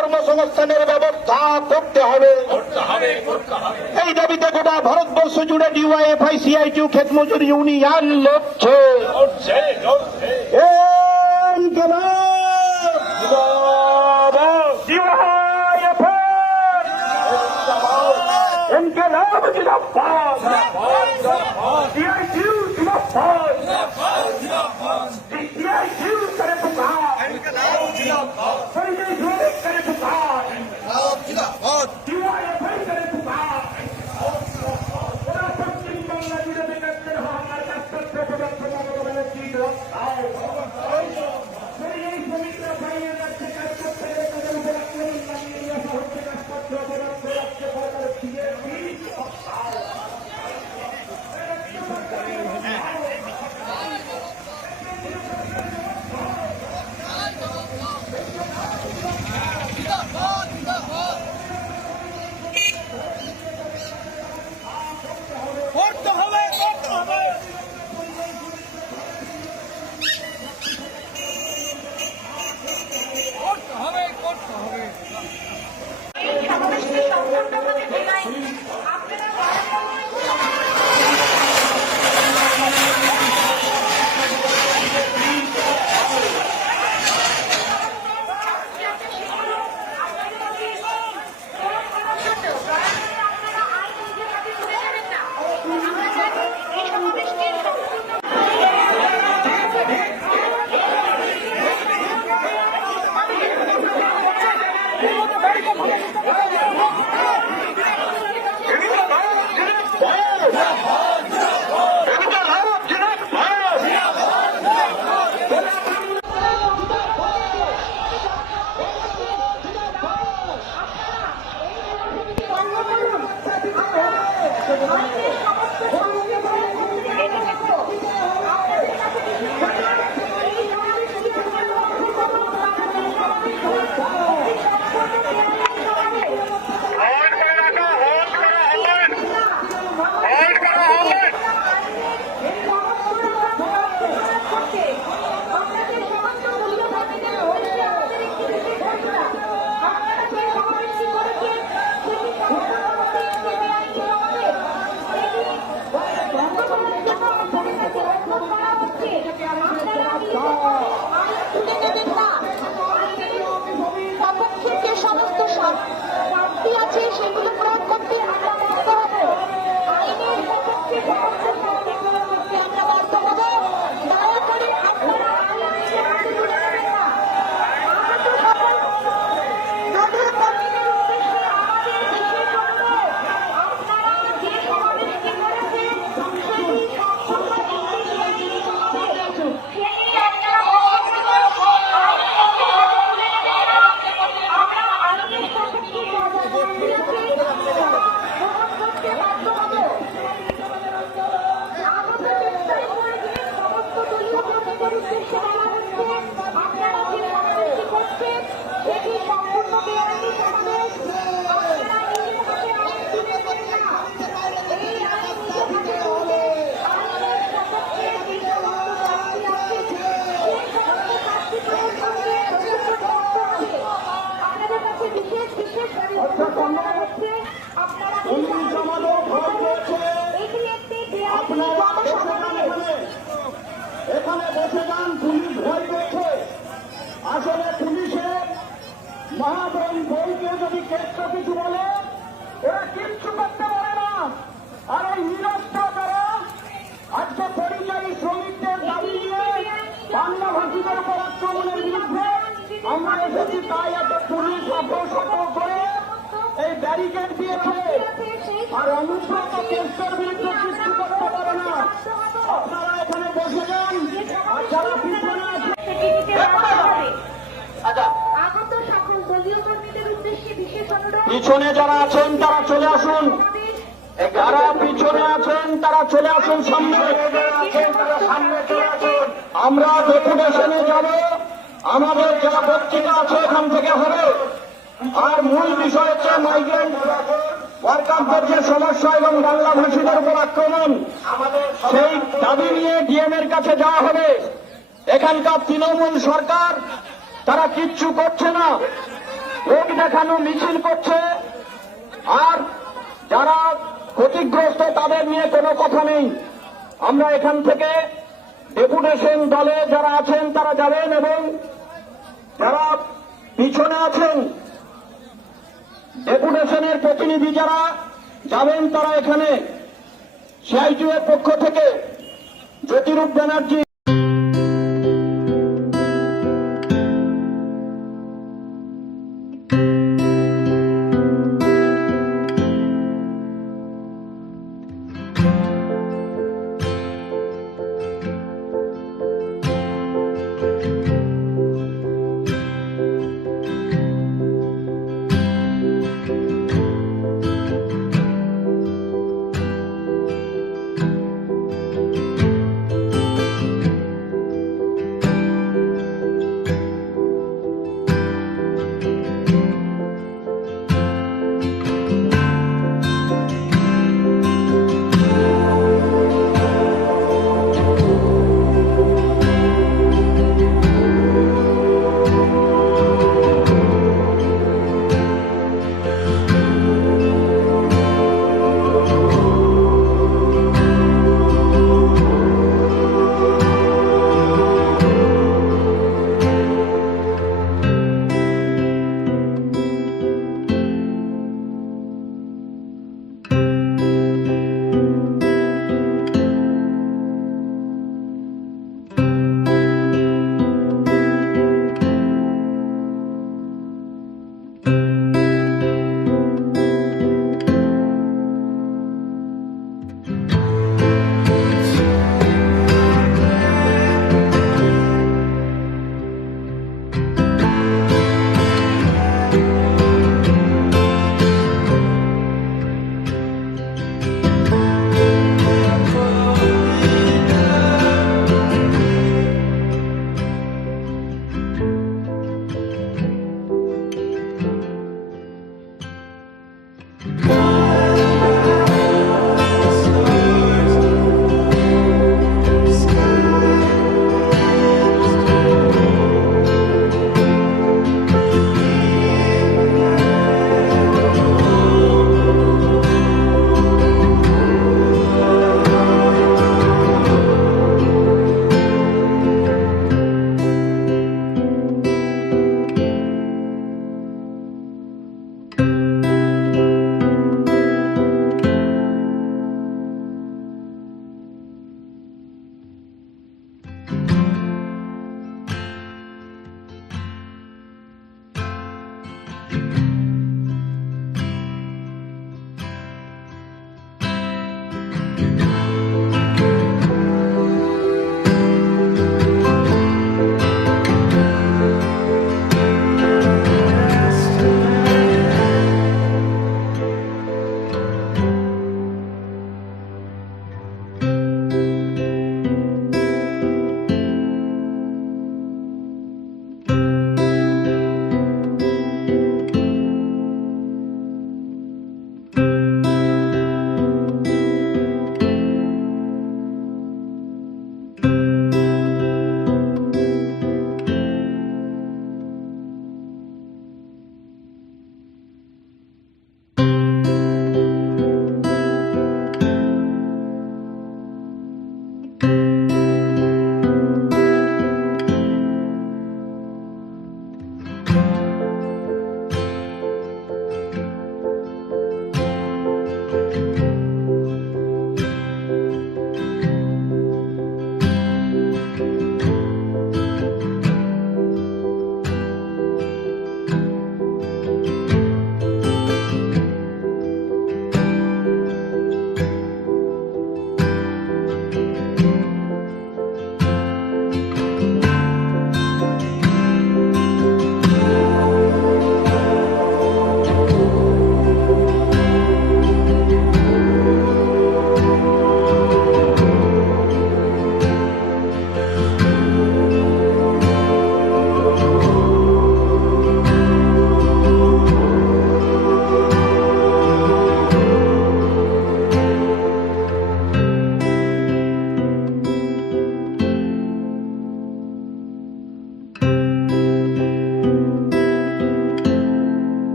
কর্মসংস্থানের ব্যবস্থা করতে হবে। এই দাবিতে গোটা ভারতবর্ষ জুড়ে ডিওয়াইএফআই সিআইটিউ ক্ষেতমজুরি ইউনিয়ন লড়ছে। ইনকলাব জিন্দাবাদ। সিআইটিউ জিন্দাবাদ। সিআইটিউ করে পুকার পরিযায়ী শ্রমিক কিচ্ছু করতে পারে না আর এই নিরস্ত তারা আজকে পরিযায়ী শ্রমিকদের দাবি নিয়ে বাংলা ভাষীদের উপর আক্রমণের বিরুদ্ধে আমরা এসেছি তাই এত পুলিশ অপসত করে এই ব্যারিকেড দিয়েছে আর অনুব্রত কেসের বিরুদ্ধে কিছু করতে পারে না আপনারা এখানে বসে যান আর যারা পিছনে আছে আগত সকল দলীয় কর্মীদের পিছনে যারা আছেন, তারা চলে আসুন। যারা পিছনে আছেন, তারা চলে আসুন। সামনে আমরা ডেপুটেশনে যাব, আমাদের যারা পত্রিকা আছে, এখান থেকে হবে। আর মূল বিষয় হচ্ছে মাইগ্রেন্ট ওয়ার্কারদের যে সমস্যা এবং বাংলাভাষীদের উপর আক্রমণ, সেই দাবি নিয়ে ডিএম এর কাছে যাওয়া হবে। এখানকার তৃণমূল সরকার, তারা কিচ্ছু করছে না। লোক দেখানো মিছিল করছে। আর যারা ক্ষতিগ্রস্ত, তাদের নিয়ে কোনো কথা নেই। আমরা এখান থেকে ডেপুটেশন দলে যারা আছেন, তারা যাবেন এবং যারা পিছনে আছেন, ডেপুটেশনের প্রতিনিধি যারা যাবেন, তারা এখানে। সিআইটিউ এর পক্ষ থেকে জ্যোতিরূপ ব্যানার্জি